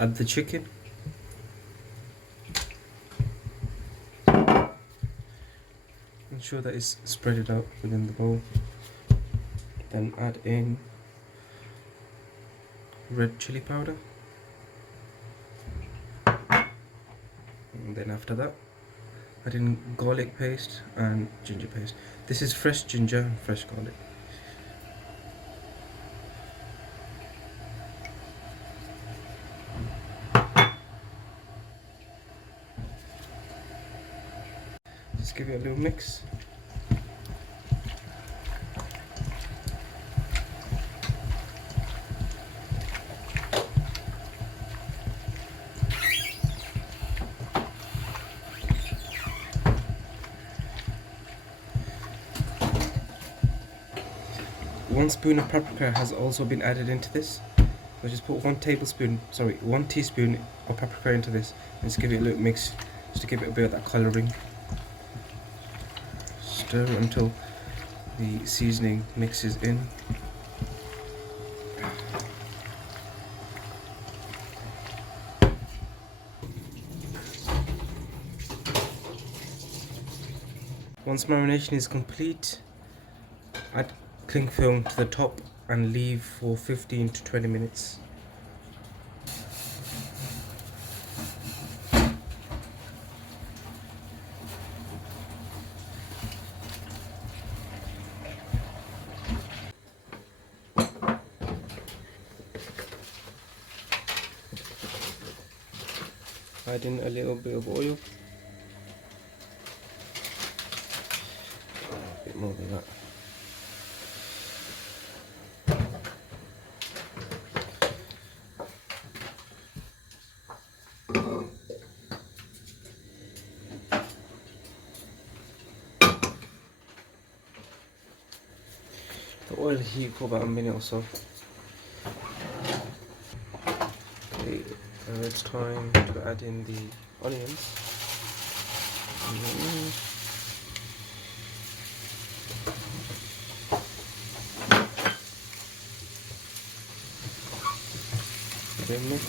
Add the chicken. Ensure that it's spread it out within the bowl. Then add in red chili powder. And then after that, add in garlic paste and ginger paste. This is fresh ginger and fresh garlic. Just give it a little mix. One spoon of paprika has also been added into this. So just put 1 teaspoon of paprika into this and just give it a little mix, just to give it a bit of that colouring. Stir until the seasoning mixes in. Once marination is complete, add cling film to the top and leave for 15 to 20 minutes. Add in a little bit of oil. A bit more than that. The oil heat for about a minute or so. Okay, it's time to add in the onions. Okay, mix.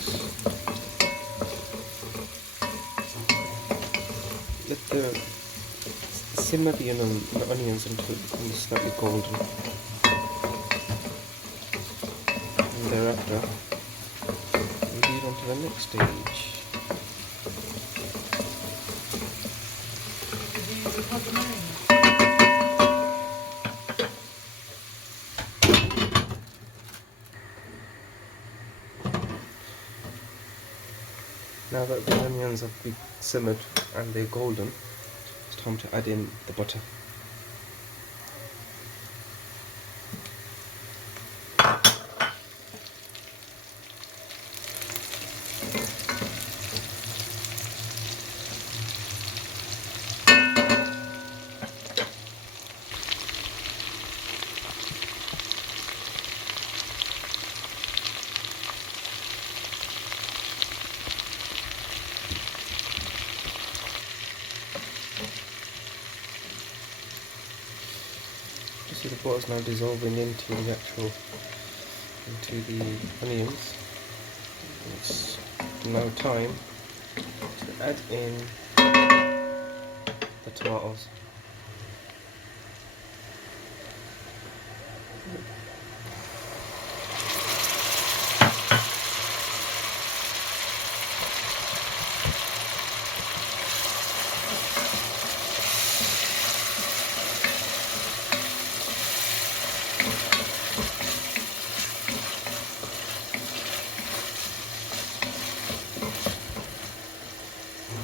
Let the simmer the onions until it becomes slightly golden. And thereafter, we lead on to the next stage. Now that the onions have been simmered and they're golden, it's time to add in the butter. See, the butter is now dissolving into the onions. It's now time to add in the tomatoes.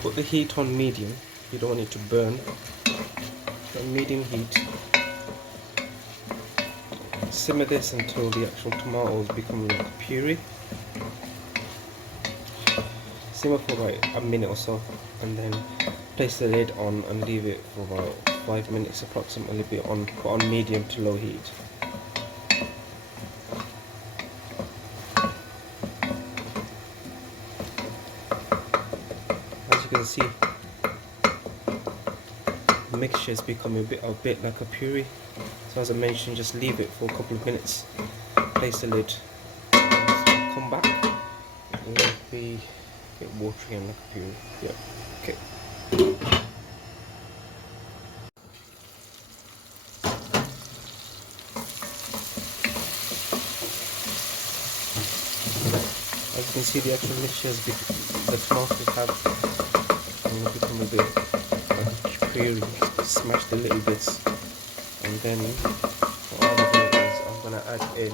Put the heat on medium, you don't want it to burn. On medium heat, simmer this until the actual tomatoes become like a puree. Simmer for about a minute or so, and then place the lid on and leave it for about 5 minutes approximately. Put on medium to low heat. As you can see, the mixture is becoming a bit like a puree. So as I mentioned, just leave it for a couple of minutes. Place the lid, come back, and it'll be a bit watery and like a puree. Yeah. Okay. As you can see, the actual mixture the tomatoes have become a bit like a puree. Smash the little bits, and then what I'm going to do is I'm going to add in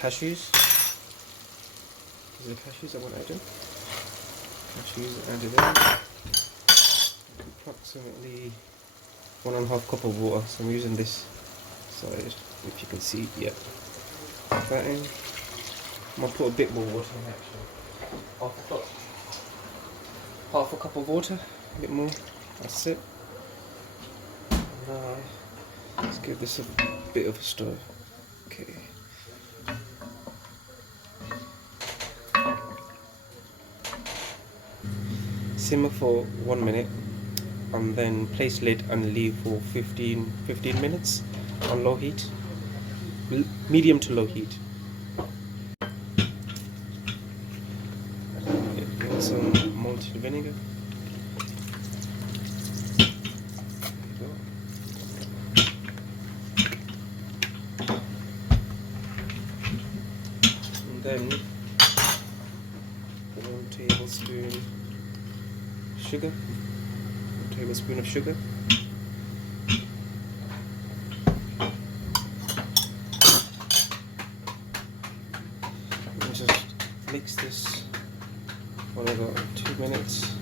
cashews. These are the cashews I want to add in. Cashews added in. Approximately 1.5 cup of water. So I'm using this side, if you can see. Yep. Put that in. I'm going to put a bit more water in actually. Half a cup of water, a bit more. That's it. Now, let's give this a bit of a stir. Okay. Simmer for 1 minute, and then place lid and leave for 15 minutes on low heat, medium to low heat. Get some malted vinegar. Then 1 tablespoon sugar, 1 tablespoon of sugar, and just mix this for about 2 minutes,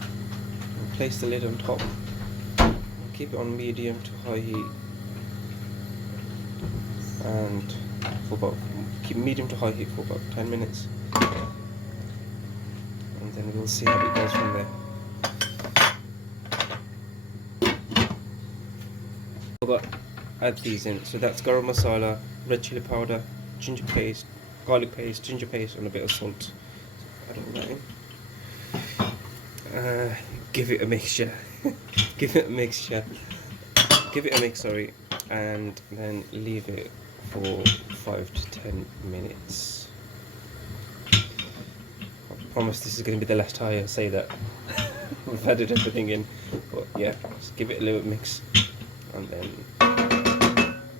and place the lid on top, and keep it on medium to high heat, and keep medium to high heat for about 10 minutes, and then we'll see how it goes from there. Forgot to add these in, so that's garam masala, red chili powder, ginger paste, garlic paste, ginger paste, and a bit of salt. Add all that in. Give it a mixture. Give it a mix, sorry, and then leave it for 5 to 10 minutes. I promise this is going to be the last time I say that. We've added everything in, but yeah, just give it a little mix, and then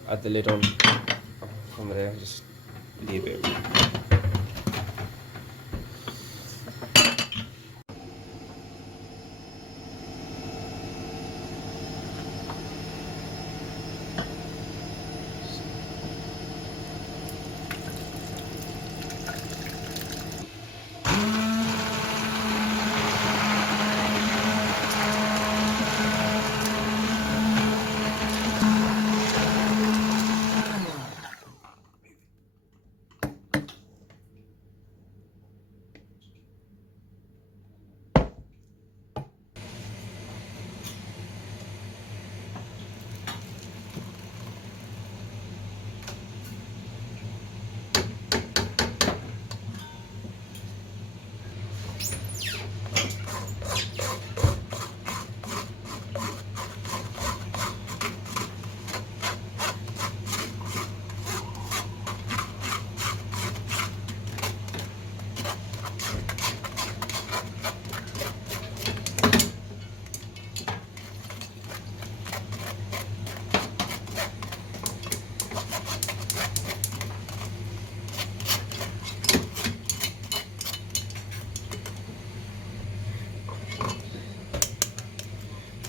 add the lid on from there. Just leave it.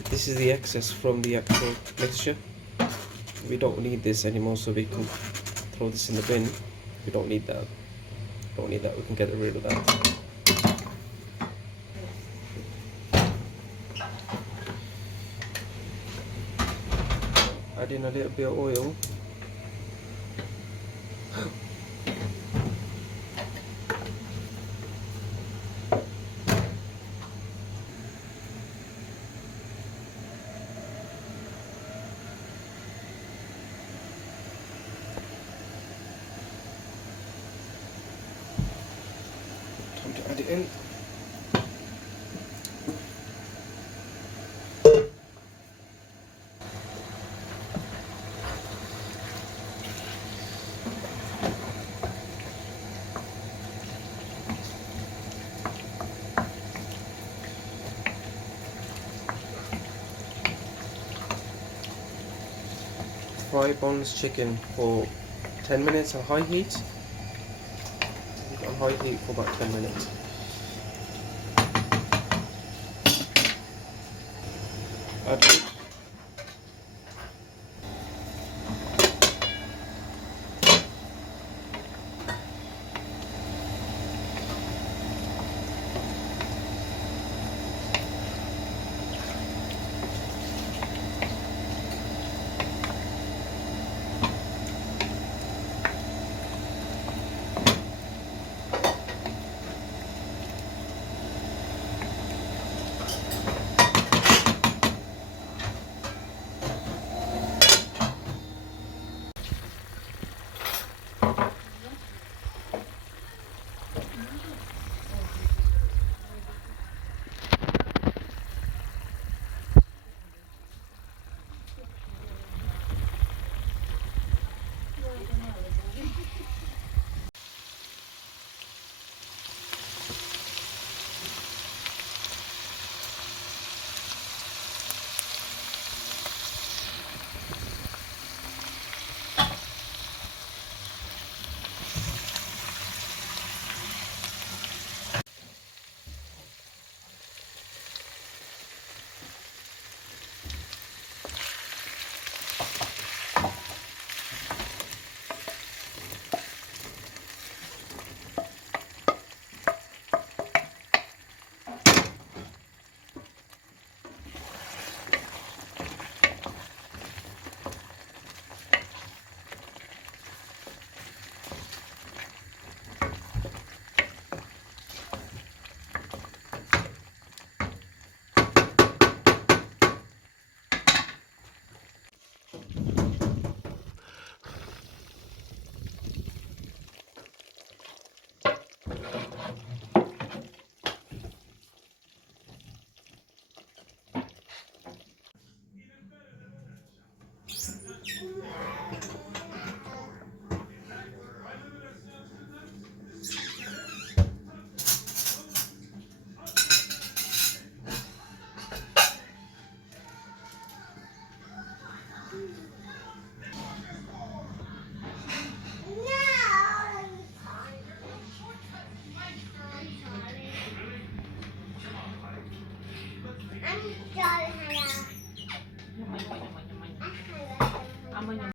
This is the excess from the actual mixture. We don't need this anymore, so we can throw this in the bin. We don't need that. We can get rid of that. Add in a little bit of oil. in. Fry boneless chicken for 10 minutes on high heat. On high heat for about 10 minutes. Add